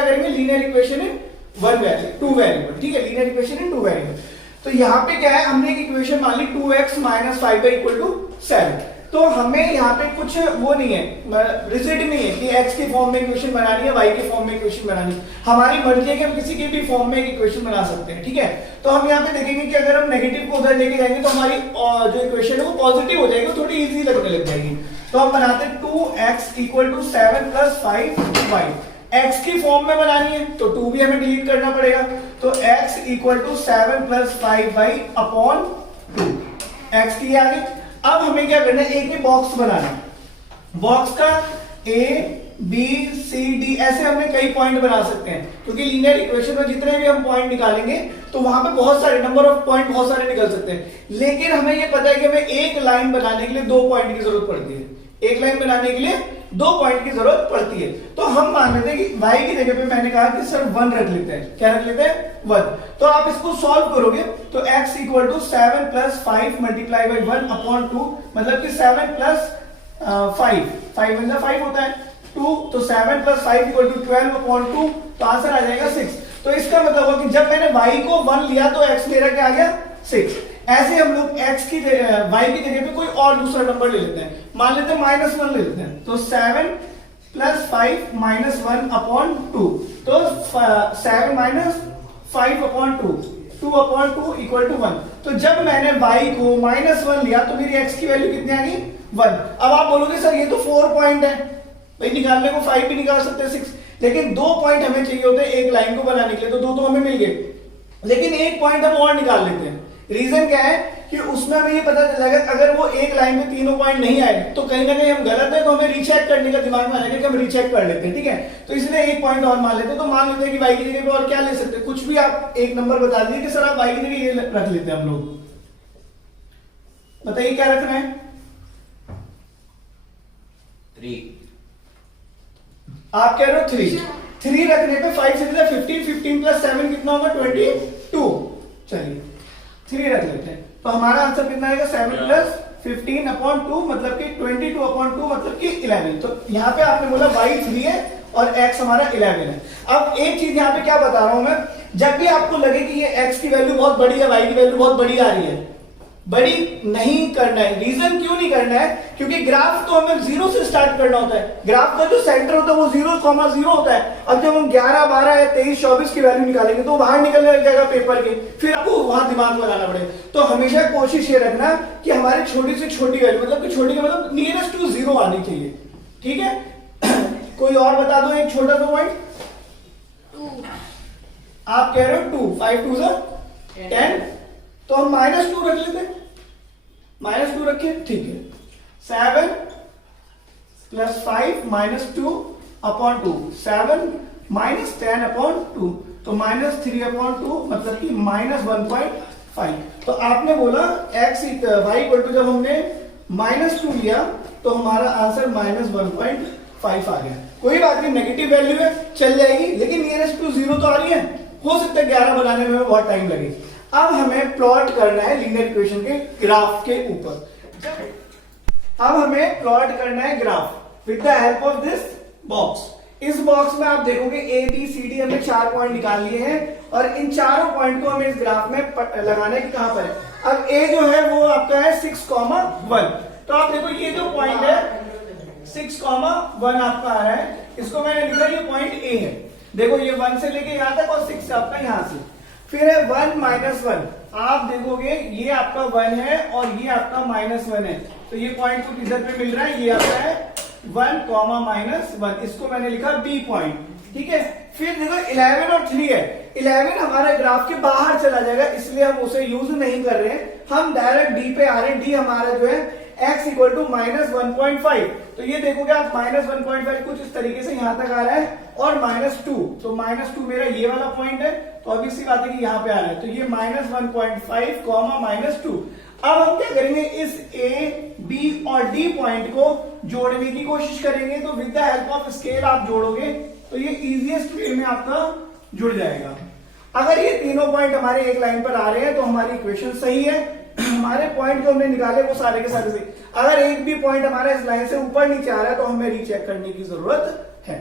क्या करेंगे, linear equation in two variable, ठीक है, linear equation in two variable. तो यहाँ पे क्या है, हमने एक इक्वेशन मान ली 2x minus 5y equal to 7। तो हमें यहाँ पे कुछ वो नहीं है, रिजिड नहीं है कि x के फॉर्म में इक्वेशन बनानी है, y के फॉर्म में इक्वेशन बनानी है। हमारी मर्जी है कि हम किसी के भी फॉर्म में एक इक्वेशन बना सकते हैं, ठीक है। तो हम यहाँ पे देखेंगे कि अगर हम नेगेटिव को उधर लेके जाएंगे तो हमारी जो इक्वेशन है वो पॉजिटिव हो जाएगी, थोड़ी इजी लगने लग जाएगी। तो हम बनाते हैं 2x equal to 7 plus 5y। x की फॉर्म में बनानी है तो 2 भी हमें डिलीट करना पड़ेगा। तो x equal to 7 plus 5y upon 2, x की आ गई। अब हमें क्या करना है, एक ही बॉक्स बनाना है। बॉक्स का a b c d ऐसे हमने कई पॉइंट बना सकते हैं, क्योंकि लीनियर इक्वेशन में जितने भी हम पॉइंट निकालेंगे तो वहां पे बहुत सारे नंबर ऑफ पॉइंट बहुत सारे निकल सकते हैं। लेकिन हमें ये पता है कि हमें एक लाइन बनाने के लिए 2 पॉइंट की जरूरत पड़ती है, एक लाइन बनाने के लिए 2 पॉइंट की जरूरत पड़ती है। तो हम मान लेते हैं कि y की जगह पे मैंने कहा कि सर 1 रख लेते हैं। क्या रख लेते हैं, 1। तो आप इसको सॉल्व करोगे तो x equal to 7 plus 5 multiply by 1 upon 2, मतलब कि 7 प्लस 5 मतलब 5 होता है 2, तो 7 प्लस 5 इक्वल टू 12 अपॉन 2, तो आंसर आ जाएगा 6। तो इसका मतलब हुआ कि जब मैंने y को 1 लिया तो x मेरा क्या आ गया, 6। ऐसे हम लोग x की y की जगह पे कोई और दूसरा नंबर ले लेते हैं, मान लेते हैं -1 ले लेते हैं। तो 7 प्लस 5 माइनस 1 अपॉन 2, तो 7 minus 5 upon 2, 2 upon 2 equal to 1। तो जब मैंने y को -1 लिया तो मेरी x की वैल्यू कितनी आ गई, 1। अब आप बोलोगे सर ये तो 4 पॉइंट है, भाई निकालने को 5 भी निकाल सकते हैं 6, लेकिन 2 पॉइंट हमें चाहिए होते हैं एक लाइन को बनाने के लिए, तो 2 तो हमें मिल गए, लेकिन एक पॉइंट हम और निकाल लेते हैं। रीजन क्या है कि उसमें हमें ये पता चलेगा अगर वो एक लाइन में तीनों पॉइंट नहीं आए तो कहीं ना कहीं हम गलत है, तो हमें रीचेक करने का दिमाग में आएगा कि हम रीचेक कर लेते हैं, ठीक है। तो इसलिए एक पॉइंट और मान लेते हैं। तो मान लेते हैं कि y की जगह पे और क्या ले सकते हैं, कुछ भी आप एक नंबर बता दीजिए कि सर आप y की जगह ये रख लेते हैं हम लोग, बताइए क्या रखना है, 3। आप कह रहे हो 3 रखने पे 5 से 15, 15 प्लस 7 कितना होगा, 22। चलिए 3 रख लेते हैं, तो हमारा आंसर कितना आएगा, 7 प्लस 15 अपॉन 2 मतलब कि 22 अपॉन 2 मतलब कि 11। तो यहाँ पे आपने बोला y 3 है और x हमारा 11 है। अब एक चीज यहाँ पे क्या बता रहा हूं मैं, जब भी आपको लगे कि ये x की वैल्यू बहुत बड़ी है, y की वैल्यू बहुत बड़ी आ रही है, बड़ी नहीं करना है। रीजन क्यों नहीं करना है, क्योंकि ग्राफ तो हमें 0 से स्टार्ट करना होता है, ग्राफ का जो सेंटर होता है वो 0,0 होता है। अब जब हम 11, 12 या 23, 24 की वैल्यू निकालेंगे तो बाहर निकलने लग जाएगा पेपर के, फिर आपको वहां दिमाग लगाना पड़ेगा। तो हमेशा कोशिश ये रखना कि हमारी छोटी से छोटी वैल्यू, मतलब कि छोटी का मतलब नियरेस्ट टू 0 आनी चाहिए, ठीक है। कोई और बता दो एक छोटा सा पॉइंट, आप कह रहे हो 2, 5 2 10, तो हम -2 रख लेते हैं, -2 रखिए, ठीक है। 7 plus 5 minus 2 upon 2, 7 minus 10 upon 2, तो -3 अपॉन 2 मतलब कि -1.5। तो आपने बोला x y इक्वल टू, जब हमने -2 लिया तो हमारा आंसर -1.5 आ गया। कोई बात नहीं, नेगेटिव वैल्यू है चल जाएगी, लेकिन नियरेस्ट टू 0 तो आ रही है, हो सकता है 11 बनाने में बहुत टाइम लगे। अब हमें प्लॉट करना है लीनियर इक्वेशन के ग्राफ के ऊपर। अब हमें प्लॉट करना है graph with the help of this box. इस बॉक्स में आप देखोगे ए बी सी डी हमने 4 पॉइंट निकाल लिए हैं और इन चारों पॉइंट को हमें इस ग्राफ में लगाने की कहां पर है। अब ए जो है वो आपका है 6,1। तो आप देखो ये जो पॉइंट है 6,1 आपका आ रहा है, इसको मैंने लिखा ये पॉइंट ए है। देखो ये 1 से लेके यहां तक और 6 आपका यहां से, फिर है 1 -1। आप देखोगे ये आपका 1 है और ये आपका -1 है, तो ये पॉइंट कुछ इधर पे मिल रहा है, ये आपका है 1, -1, इसको मैंने लिखा बी पॉइंट, ठीक है। फिर देखो 11 और 3 है, 11 हमारे ग्राफ के बाहर चला जाएगा, इसलिए हम उसे यूज नहीं कर रहे हैं, हम डायरेक्ट डी पे आ रहे हैं। डी हमारा जो है x इक्वल टू -1.5, तो ये देखोगे आप -1.5 कुछ इस तरीके से यहां तक आ रहा है, और -2, तो -2 मेरा ये वाला पॉइंट है, तो अभी सी बात है कि यहां पे आ रहा है, तो ये -1.5, -2। अब हम क्या करेंगे, इस ए बी और डी पॉइंट को जोड़ने की कोशिश करेंगे। तो with the help of scale आप जोड़ोगे तो ये इजीएस्ट वे में आपका जुड़ जाएगा। अगर ये तीनों पॉइंट हमारे एक लाइन पर आ रहे हैं तो हमारी इक्वेशन सही है, हमारे पॉइंट जो हमने निकाले वो सारे के सारे सही। अगर एक भी पॉइंट हमारा इस लाइन से ऊपर नीचे आ रहा है तो हमें रीचेक करने की जरूरत है।